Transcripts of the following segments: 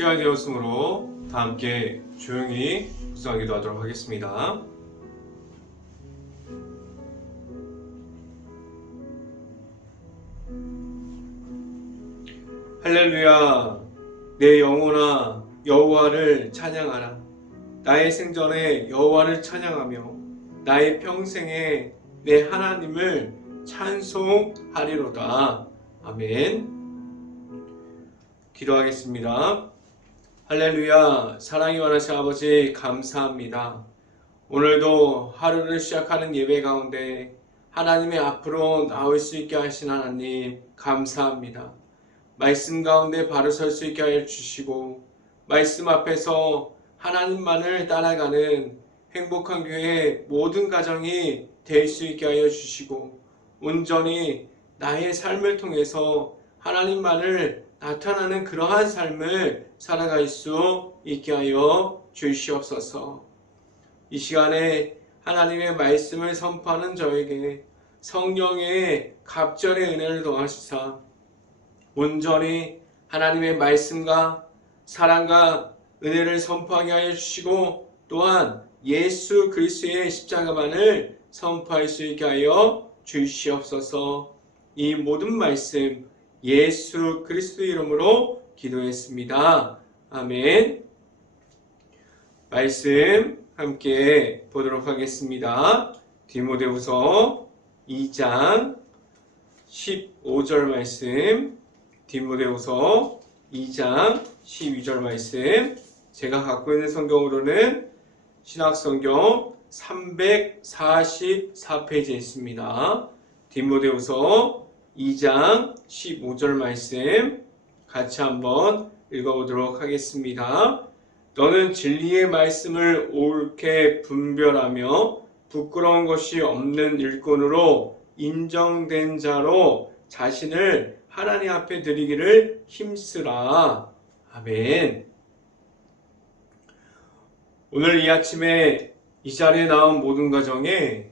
시간이 되었으므로 다 함께 조용히 묵상하기도 하도록 하겠습니다. 할렐루야. 내 영혼아 여호와를 찬양하라. 나의 생전에 여호와를 찬양하며 나의 평생에 내 하나님을 찬송하리로다. 아멘. 기도하겠습니다. 할렐루야. 사랑이 많으신 아버지 감사합니다. 오늘도 하루를 시작하는 예배 가운데 하나님의 앞으로 나올 수 있게 하신 하나님 감사합니다. 말씀 가운데 바로 설 수 있게 하여 주시고 말씀 앞에서 하나님만을 따라가는 행복한 교회 모든 가정이 될 수 있게 하여 주시고 온전히 나의 삶을 통해서 하나님만을 나타나는 그러한 삶을 살아갈 수 있게 하여 주시옵소서. 이 시간에 하나님의 말씀을 선포하는 저에게 성령의 갑절의 은혜를 더하시사 온전히 하나님의 말씀과 사랑과 은혜를 선포하게 하여 주시고 또한 예수 그리스도의 십자가만을 선포할 수 있게 하여 주시옵소서. 이 모든 말씀 예수 그리스도 이름으로 기도했습니다. 아멘. 말씀 함께 보도록 하겠습니다. 디모데후서 2장 15절 말씀, 디모데후서 2장 12절 말씀, 제가 갖고 있는 성경으로는 신학성경 344페이지에 있습니다. 디모데후서 2장 15절 말씀 같이 한번 읽어보도록 하겠습니다. 너는 진리의 말씀을 옳게 분별하며 부끄러운 것이 없는 일꾼으로 인정된 자로 자신을 하나님 앞에 드리기를 힘쓰라. 아멘. 오늘 이 아침에 이 자리에 나온 모든 가정에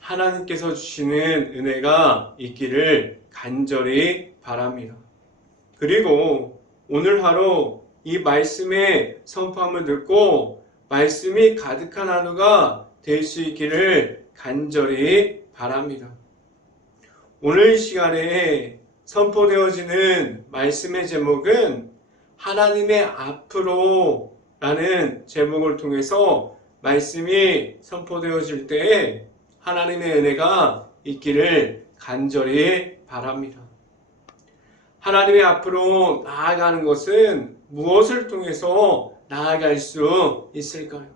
하나님께서 주시는 은혜가 있기를 간절히 바랍니다. 그리고 오늘 하루 이 말씀의 선포함을 듣고 말씀이 가득한 하루가 될 수 있기를 간절히 바랍니다. 오늘 시간에 선포되어지는 말씀의 제목은 하나님의 앞으로 라는 제목을 통해서 말씀이 선포되어질 때에 하나님의 은혜가 있기를 간절히 바랍니다. 하나님의 앞으로 나아가는 것은 무엇을 통해서 나아갈 수 있을까요?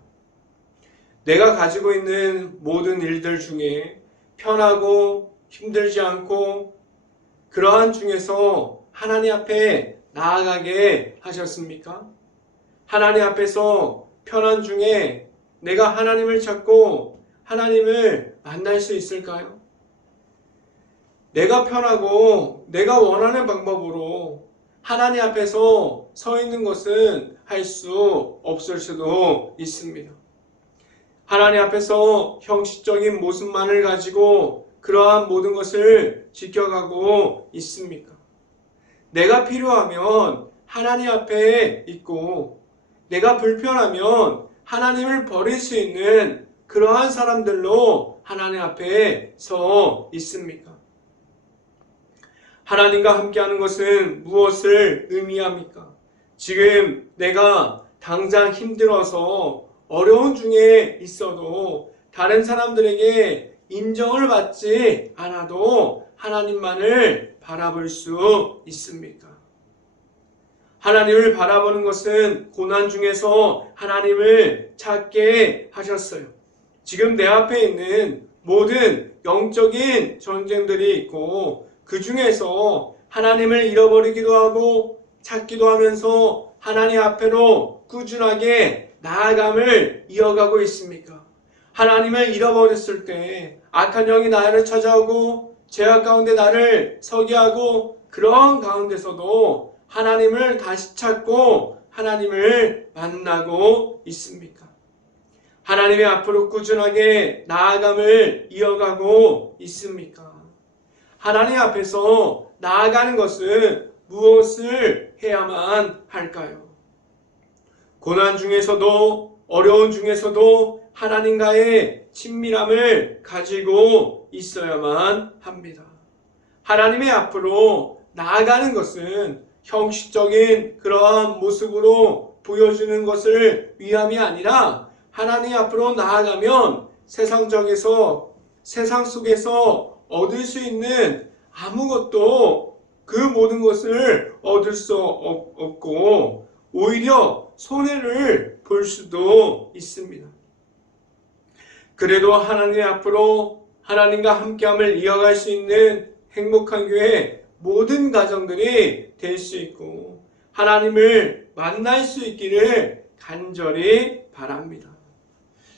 내가 가지고 있는 모든 일들 중에 편하고 힘들지 않고 그러한 중에서 하나님 앞에 나아가게 하셨습니까? 하나님 앞에서 편한 중에 내가 하나님을 찾고 하나님을 만날 수 있을까요? 내가 편하고 내가 원하는 방법으로 하나님 앞에서 서 있는 것은 할 수 없을 수도 있습니다. 하나님 앞에서 형식적인 모습만을 가지고 그러한 모든 것을 지켜가고 있습니까? 내가 필요하면 하나님 앞에 있고 내가 불편하면 하나님을 버릴 수 있는 그러한 사람들로 하나님 앞에 서 있습니까? 하나님과 함께하는 것은 무엇을 의미합니까? 지금 내가 당장 힘들어서 어려운 중에 있어도 다른 사람들에게 인정을 받지 않아도 하나님만을 바라볼 수 있습니까? 하나님을 바라보는 것은 고난 중에서 하나님을 찾게 하셨어요. 지금 내 앞에 있는 모든 영적인 전쟁들이 있고 그 중에서 하나님을 잃어버리기도 하고 찾기도 하면서 하나님 앞으로 꾸준하게 나아감을 이어가고 있습니까? 하나님을 잃어버렸을 때 악한 영이 나를 찾아오고 죄악 가운데 나를 서게 하고 그런 가운데서도 하나님을 다시 찾고 하나님을 만나고 있습니까? 하나님의 앞으로 꾸준하게 나아감을 이어가고 있습니까? 하나님 앞에서 나아가는 것은 무엇을 해야만 할까요? 고난 중에서도 어려운 중에서도 하나님과의 친밀함을 가지고 있어야만 합니다. 하나님의 앞으로 나아가는 것은 형식적인 그러한 모습으로 보여주는 것을 위함이 아니라 하나님 앞으로 나아가면 세상 속에서 얻을 수 있는 아무것도 그 모든 것을 얻을 수 없고 오히려 손해를 볼 수도 있습니다. 그래도 하나님 앞으로 하나님과 함께함을 이어갈 수 있는 행복한 교회 모든 가정들이 될 수 있고 하나님을 만날 수 있기를 간절히 바랍니다.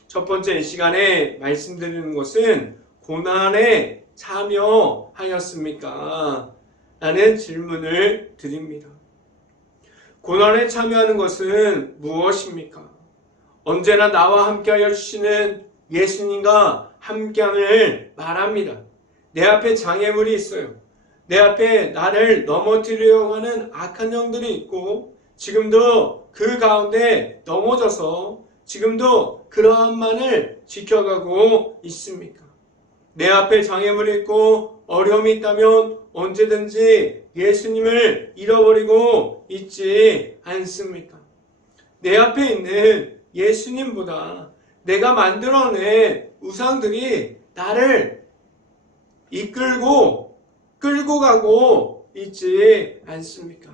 첫 번째 이 시간에 말씀드리는 것은 고난에 참여하였습니까? 라는 질문을 드립니다. 고난에 참여하는 것은 무엇입니까? 언제나 나와 함께하여 주시는 예수님과 함께함을 말합니다. 내 앞에 장애물이 있어요. 내 앞에 나를 넘어뜨리려고 하는 악한 영들이 있고 지금도 그 가운데 넘어져서 지금도 그러한만을 지켜가고 있습니까? 내 앞에 장애물이 있고 어려움이 있다면 언제든지 예수님을 잃어버리고 있지 않습니까? 내 앞에 있는 예수님보다 내가 만들어낸 우상들이 나를 끌고 가고 있지 않습니까?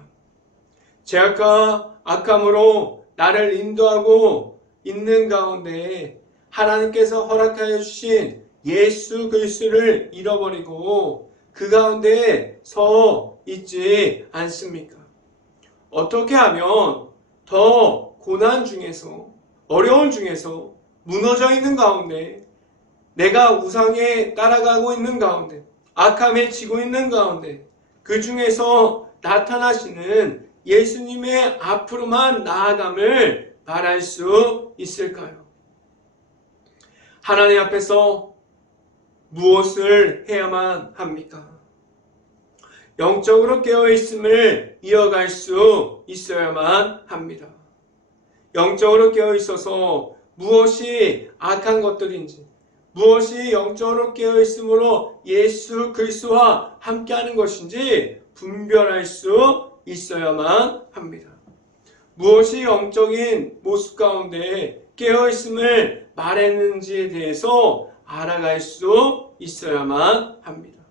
죄악과 악함으로 나를 인도하고 있는 가운데 하나님께서 허락하여 주신 예수 그리스도를 잃어버리고 그 가운데 서 있지 않습니까? 어떻게 하면 더 고난 중에서 어려운 중에서 무너져 있는 가운데 내가 우상에 따라가고 있는 가운데 악함에 지고 있는 가운데 그 중에서 나타나시는 예수님의 앞으로만 나아감을 바랄 수 있을까요? 하나님 앞에서 무엇을 해야만 합니까? 영적으로 깨어있음을 이어갈 수 있어야만 합니다. 영적으로 깨어있어서 무엇이 악한 것들인지 무엇이 영적으로 깨어있음으로 예수 그리스도와 함께하는 것인지 분별할 수 있어야만 합니다. 무엇이 영적인 모습 가운데 깨어있음을 말했는지에 대해서 알아갈 수 있어야만 합니다.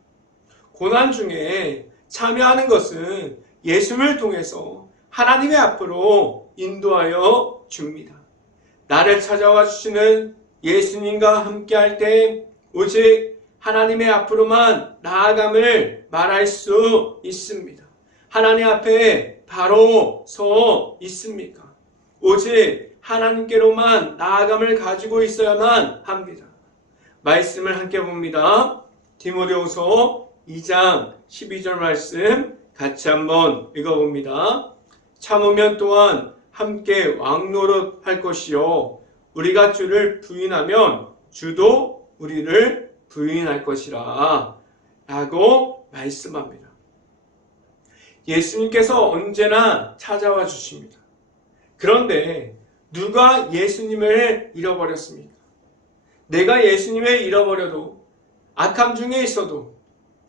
고난 중에 참여하는 것은 예수님을 통해서 하나님의 앞으로 인도하여 줍니다. 나를 찾아와 주시는 예수님과 함께할 때 오직 하나님의 앞으로만 나아감을 말할 수 있습니다. 하나님 앞에 바로 서 있습니까? 오직 하나님께로만 나아감을 가지고 있어야만 합니다. 말씀을 함께 봅니다. 디모데후서 2장 12절 말씀 같이 한번 읽어봅니다. 참으면 또한 함께 왕노릇 할 것이요 우리가 주를 부인하면 주도 우리를 부인할 것이라 라고 말씀합니다. 예수님께서 언제나 찾아와 주십니다. 그런데 누가 예수님을 잃어버렸습니까? 내가 예수님을 잃어버려도 악함 중에 있어도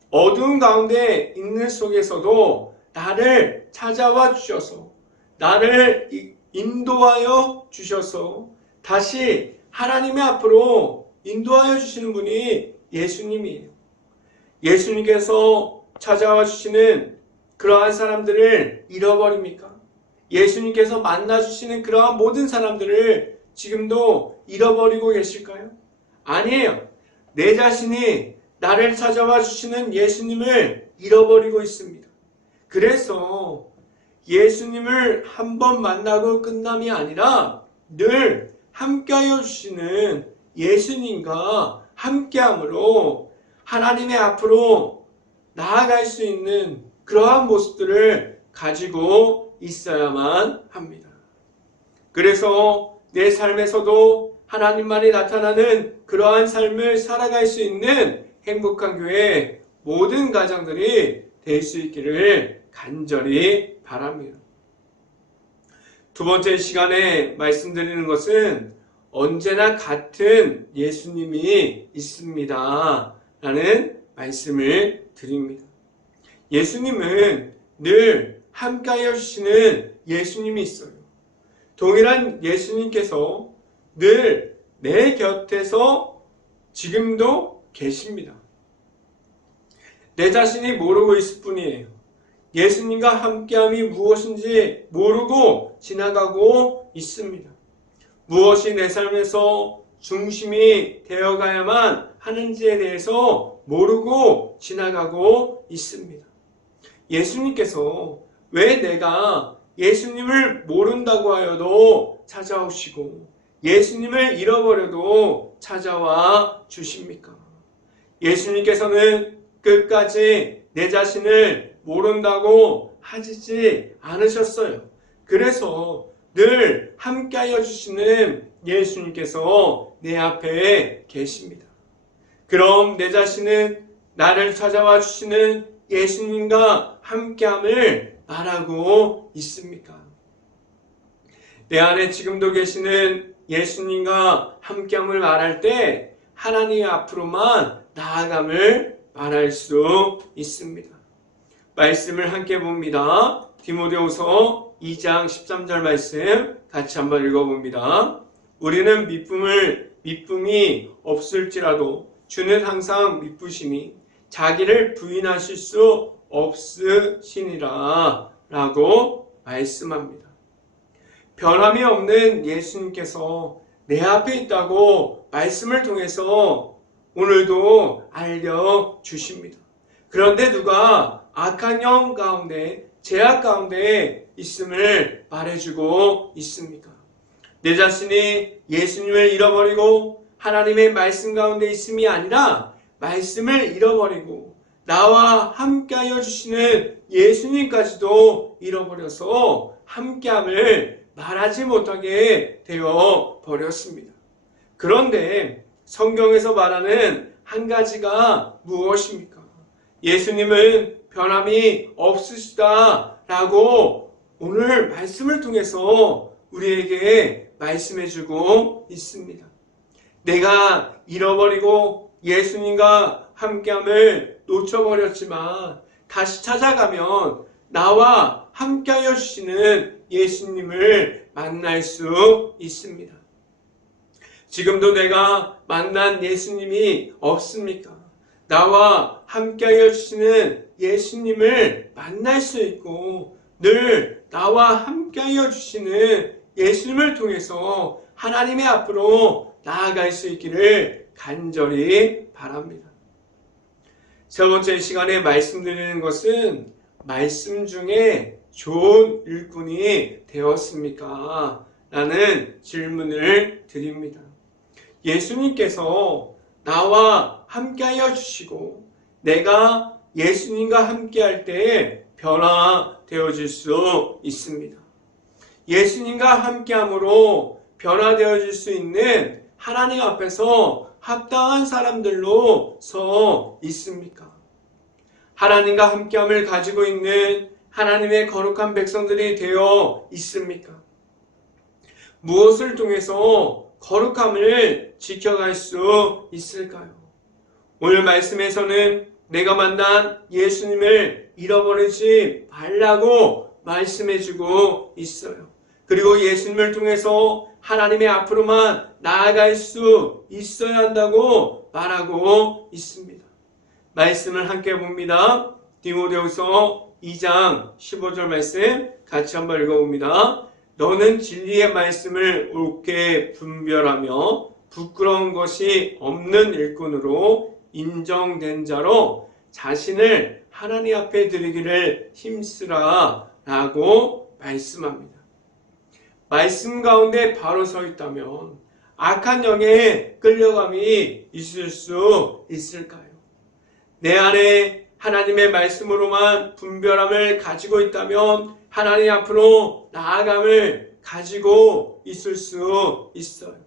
어두운 가운데 있는 속에서도 나를 찾아와 주셔서 나를 인도하여 주셔서 다시 하나님의 앞으로 인도하여 주시는 분이 예수님이에요. 예수님께서 찾아와 주시는 그러한 사람들을 잃어버립니까? 예수님께서 만나 주시는 그러한 모든 사람들을 지금도 잃어버리고 계실까요? 아니에요. 내 자신이 나를 찾아와 주시는 예수님을 잃어버리고 있습니다. 그래서 예수님을 한 번 만나고 끝남이 아니라 늘 함께하여 주시는 예수님과 함께함으로 하나님의 앞으로 나아갈 수 있는 그러한 모습들을 가지고 있어야만 합니다. 그래서 내 삶에서도 하나님만이 나타나는 그러한 삶을 살아갈 수 있는 행복한 교회 모든 가정들이 될 수 있기를 간절히 바랍니다. 두 번째 시간에 말씀드리는 것은 언제나 같은 예수님이 있습니다 라는 말씀을 드립니다. 예수님은 늘 함께하여 주시는 예수님이 있어요. 동일한 예수님께서 늘 내 곁에서 지금도 계십니다. 내 자신이 모르고 있을 뿐이에요. 예수님과 함께함이 무엇인지 모르고 지나가고 있습니다. 무엇이 내 삶에서 중심이 되어가야만 하는지에 대해서 모르고 지나가고 있습니다. 예수님께서 왜 내가 예수님을 모른다고 하여도 찾아오시고 예수님을 잃어버려도 찾아와 주십니까? 예수님께서는 끝까지 내 자신을 모른다고 하시지 않으셨어요. 그래서 늘 함께하여 주시는 예수님께서 내 앞에 계십니다. 그럼 내 자신은 나를 찾아와 주시는 예수님과 함께함을 말하고 있습니까? 내 안에 지금도 계시는 예수님과 함께함을 말할 때 하나님 앞으로만 나아감을 말할 수 있습니다. 말씀을 함께 봅니다. 디모데후서 2장 13절 말씀 같이 한번 읽어봅니다. 우리는 미쁨이 없을지라도 주는 항상 미쁘시니 자기를 부인하실 수 없으시니라 라고 말씀합니다. 변함이 없는 예수님께서 내 앞에 있다고 말씀을 통해서 오늘도 알려주십니다. 그런데 누가 악한 영 가운데 죄악 가운데 있음을 말해주고 있습니까? 내 자신이 예수님을 잃어버리고 하나님의 말씀 가운데 있음이 아니라 말씀을 잃어버리고 나와 함께하여 주시는 예수님까지도 잃어버려서 함께함을 말하지 못하게 되어 버렸습니다. 그런데 성경에서 말하는 한 가지가 무엇입니까? 예수님은 변함이 없으시다라고 오늘 말씀을 통해서 우리에게 말씀해주고 있습니다. 내가 잃어버리고 예수님과 함께함을 놓쳐버렸지만 다시 찾아가면 나와 함께하여 주시는 예수님을 만날 수 있습니다. 지금도 내가 만난 예수님이 없습니까? 나와 함께하여 주시는 예수님을 만날 수 있고 늘 나와 함께하여 주시는 예수님을 통해서 하나님의 앞으로 나아갈 수 있기를 간절히 바랍니다. 세 번째 시간에 말씀드리는 것은 말씀 중에 좋은 일꾼이 되었습니까? 라는 질문을 드립니다. 예수님께서 나와 함께하여 주시고 내가 예수님과 함께할 때에 변화되어질 수 있습니다. 예수님과 함께함으로 변화되어질 수 있는 하나님 앞에서 합당한 사람들로 서 있습니까? 하나님과 함께함을 가지고 있는 하나님의 거룩한 백성들이 되어 있습니까? 무엇을 통해서 거룩함을 지켜갈 수 있을까요? 오늘 말씀에서는 내가 만난 예수님을 잃어버리지 말라고 말씀해주고 있어요. 그리고 예수님을 통해서 하나님의 앞으로만 나아갈 수 있어야 한다고 말하고 있습니다. 말씀을 함께 봅니다. 디모데후서 2장 15절 말씀 같이 한번 읽어봅니다. 너는 진리의 말씀을 옳게 분별하며 부끄러운 것이 없는 일꾼으로 인정된 자로 자신을 하나님 앞에 드리기를 힘쓰라 라고 말씀합니다. 말씀 가운데 바로 서 있다면 악한 영에 끌려감이 있을 수 있을까요? 내 안에 하나님의 말씀으로만 분별함을 가지고 있다면 하나님 앞으로 나아감을 가지고 있을 수 있어요.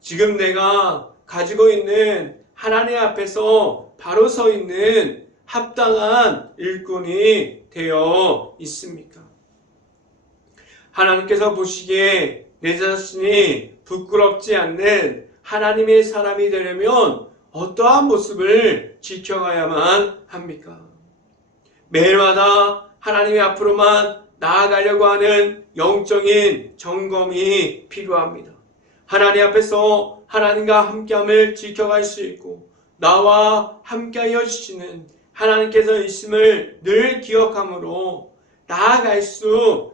지금 내가 가지고 있는 하나님 앞에서 바로 서 있는 합당한 일꾼이 되어 있습니까? 하나님께서 보시기에 내 자신이 부끄럽지 않는 하나님의 사람이 되려면 어떠한 모습을 지켜가야만 합니까? 매일마다 하나님의 앞으로만 나아가려고 하는 영적인 점검이 필요합니다. 하나님 앞에서 하나님과 함께함을 지켜갈 수 있고 나와 함께하여 주시는 하나님께서 있음을 늘 기억함으로 나아갈 수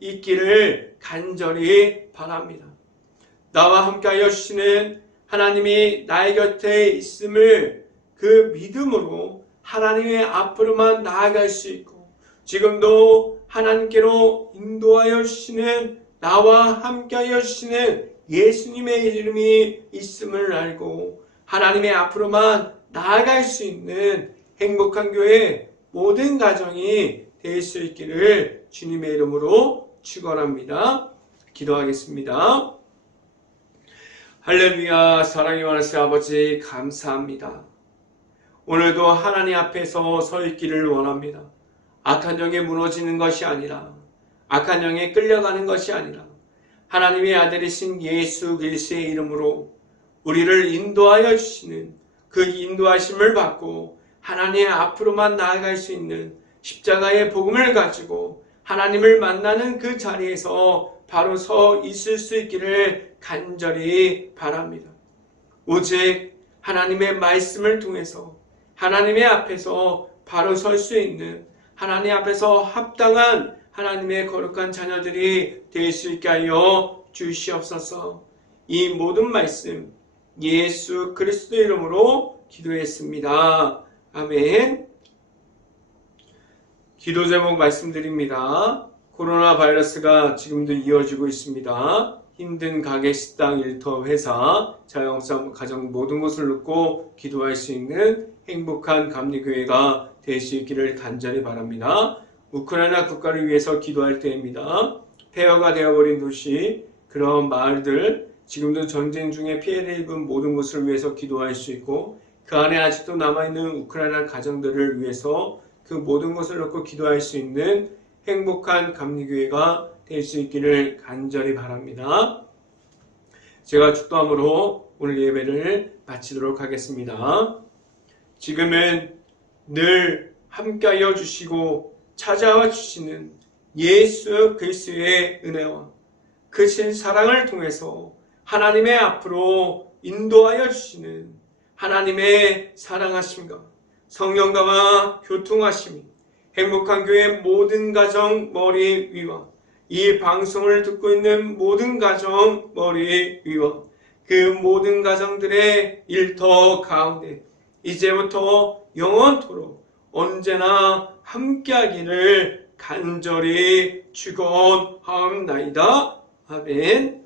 있기를 간절히 바랍니다. 나와 함께하여 주시는 하나님이 나의 곁에 있음을 그 믿음으로 하나님의 앞으로만 나아갈 수 있고 지금도 하나님께로 인도하여 주시는 나와 함께하여 주시는 예수님의 이름이 있음을 알고 하나님의 앞으로만 나아갈 수 있는 행복한 교회 모든 가정이 될 수 있기를 주님의 이름으로 축원합니다. 기도하겠습니다. 할렐루야. 사랑이 많으신 아버지 감사합니다. 오늘도 하나님 앞에서 서 있기를 원합니다. 악한 영에 무너지는 것이 아니라 악한 영에 끌려가는 것이 아니라 하나님의 아들이신 예수 그리스도의 이름으로 우리를 인도하여 주시는 그 인도하심을 받고 하나님 앞으로만 나아갈 수 있는 십자가의 복음을 가지고 하나님을 만나는 그 자리에서 바로 서 있을 수 있기를 간절히 바랍니다. 오직 하나님의 말씀을 통해서 하나님의 앞에서 바로 설 수 있는 하나님 앞에서 합당한 하나님의 거룩한 자녀들이 될 수 있게 하여 주시옵소서. 이 모든 말씀 예수 그리스도 이름으로 기도했습니다. 아멘. 기도 제목 말씀드립니다. 코로나 바이러스가 지금도 이어지고 있습니다. 힘든 가게, 식당, 일터, 회사, 자영업, 가정 모든 것을 놓고 기도할 수 있는 행복한 감리교회가 될 수 있기를 간절히 바랍니다. 우크라이나 국가를 위해서 기도할 때입니다. 폐허가 되어버린 도시, 그런 마을들, 지금도 전쟁 중에 피해를 입은 모든 것을 위해서 기도할 수 있고 그 안에 아직도 남아있는 우크라이나 가정들을 위해서 그 모든 것을 놓고 기도할 수 있는 행복한 감리교회가 될 수 있기를 간절히 바랍니다. 제가 축도함으로 오늘 예배를 마치도록 하겠습니다. 지금은 늘 함께하여 주시고 찾아와 주시는 예수 그리스도의 은혜와 크신 사랑을 통해서 하나님의 앞으로 인도하여 주시는 하나님의 사랑하심과 성령과와 교통하심이 행복한 교회 모든 가정 머리 위와 이 방송을 듣고 있는 모든 가정 머리 위와 그 모든 가정들의 일터 가운데 이제부터 영원토록 언제나 함께하기를 간절히 축원하옵나이다. 아멘.